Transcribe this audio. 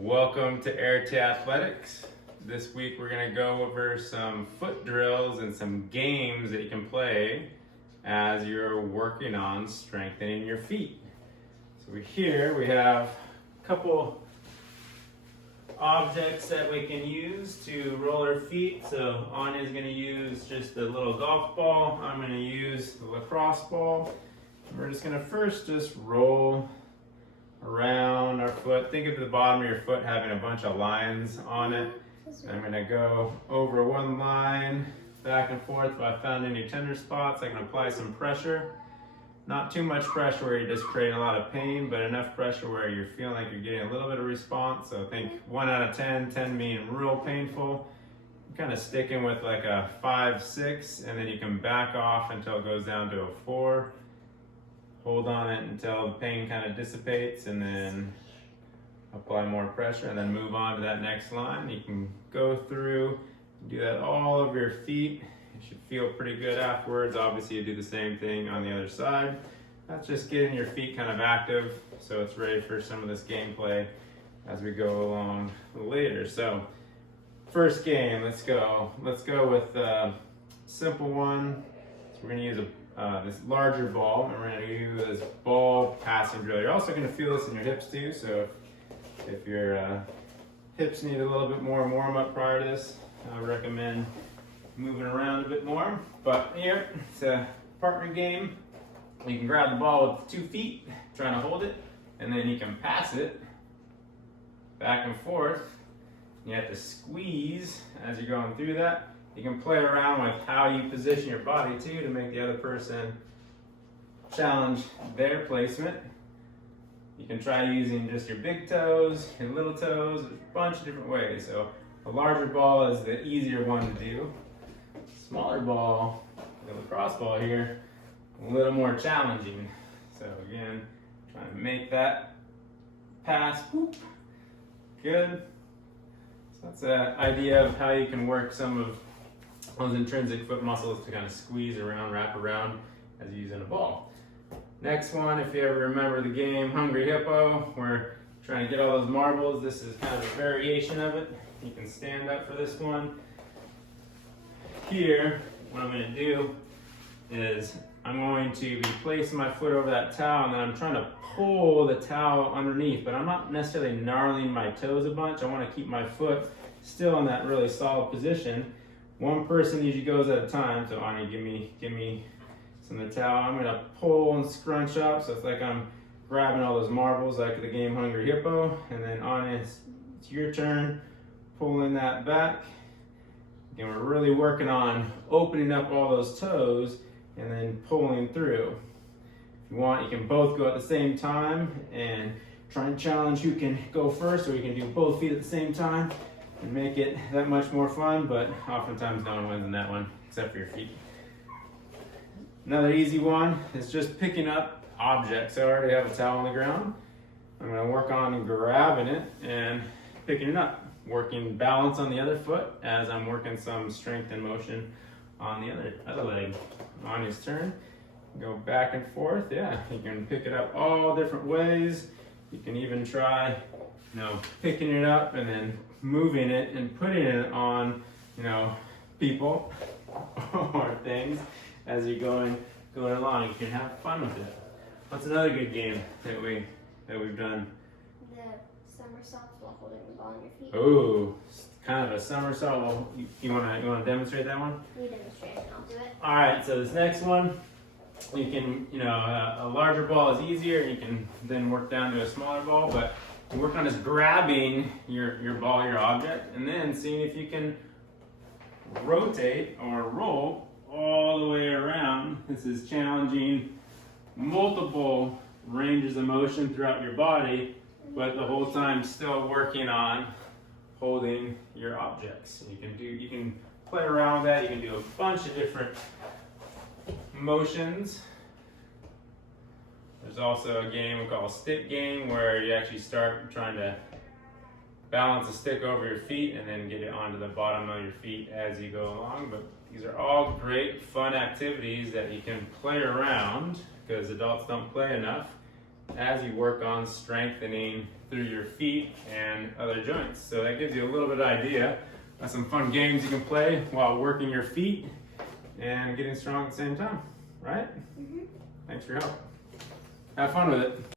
Welcome to Arete Athletics. This week we're going to go over some foot drills and some games that you can play as you're working on strengthening your feet. So here we have a couple objects that we can use to roll our feet. So Anya's going to use just a little golf ball. I'm going to use the lacrosse ball. We're just going to first just roll around our foot. Think of the bottom of your foot having a bunch of lines on it. I'm going to go over one line, back and forth. If I found any tender spots, I can apply some pressure. Not too much pressure where you're just creating a lot of pain, but enough pressure where you're feeling like you're getting a little bit of response. So think 1 out of 10, 10 being real painful. You're kind of sticking with like a 5, 6, and then you can back off until it goes down to a 4. Hold on it until the pain kind of dissipates, and then apply more pressure, and then move on to that next line. You can go through and do that all over your feet. You should feel pretty good afterwards. Obviously you do the same thing on the other side. That's just getting your feet kind of active so it's ready for some of this gameplay as we go along later. So first game, let's go with a simple one. So we're going to use this larger ball, and we're going to do this ball passing drill. You're also going to feel this in your hips too, so if your hips need a little bit more warm up prior to this, I would recommend moving around a bit more. But here, it's a partner game. You can grab the ball with 2 feet, trying to hold it, and then you can pass it back and forth. You have to squeeze as you're going through that. You can play around with how you position your body too to make the other person challenge their placement. You can try using just your big toes, your little toes, there's a bunch of different ways. So a larger ball is the easier one to do. Smaller ball, the lacrosse ball here, a little more challenging. So again, trying to make that pass, whoop, good. So that's an idea of how you can work some of those intrinsic foot muscles to kind of squeeze around, wrap around as you're using a ball. Next one, if you ever remember the game Hungry Hippo, we're trying to get all those marbles. This is kind of a variation of it. You can stand up for this one. Here, what I'm going to do is I'm going to be placing my foot over that towel, and then I'm trying to pull the towel underneath, but I'm not necessarily gnarling my toes a bunch. I want to keep my foot still in that really solid position. One person usually goes at a time, so Anya, give me some of the towel. I'm going to pull and scrunch up, so it's like I'm grabbing all those marbles like the game Hungry Hippo, and then Anya, it's your turn, pulling that back. Again, we're really working on opening up all those toes and then pulling through. If you want, you can both go at the same time and try and challenge who can go first, or you can do both feet at the same time and make it that much more fun, but oftentimes no one wins in that one, except for your feet. Another easy one is just picking up objects. So I already have a towel on the ground. I'm going to work on grabbing it and picking it up, working balance on the other foot as I'm working some strength and motion on the other leg. On his turn, go back and forth. Yeah, you can pick it up all different ways. You can even try, picking it up and then moving it and putting it on, people or things as you're going along. You can have fun with it. What's another good game that we've done? The somersaults while holding the ball on your feet. Oh, kind of a somersault. Well, you wanna demonstrate that one? You demonstrate and I'll do it. All right. So this next one, you can, a larger ball is easier. You can then work down to a smaller ball, but you work on just grabbing your ball, your object, and then seeing if you can rotate or roll all the way around. This is challenging multiple ranges of motion throughout your body, but the whole time still working on holding your objects. You can play around with that. You can do a bunch of different motions. There's also a game we call a stick game where you actually start trying to balance a stick over your feet and then get it onto the bottom of your feet as you go along. But these are all great fun activities that you can play around because adults don't play enough. as you work on strengthening through your feet and other joints. So that gives you a little bit of idea of some fun games you can play while working your feet and getting strong at the same time, right? Mhm. Thanks for your help. Have fun with it.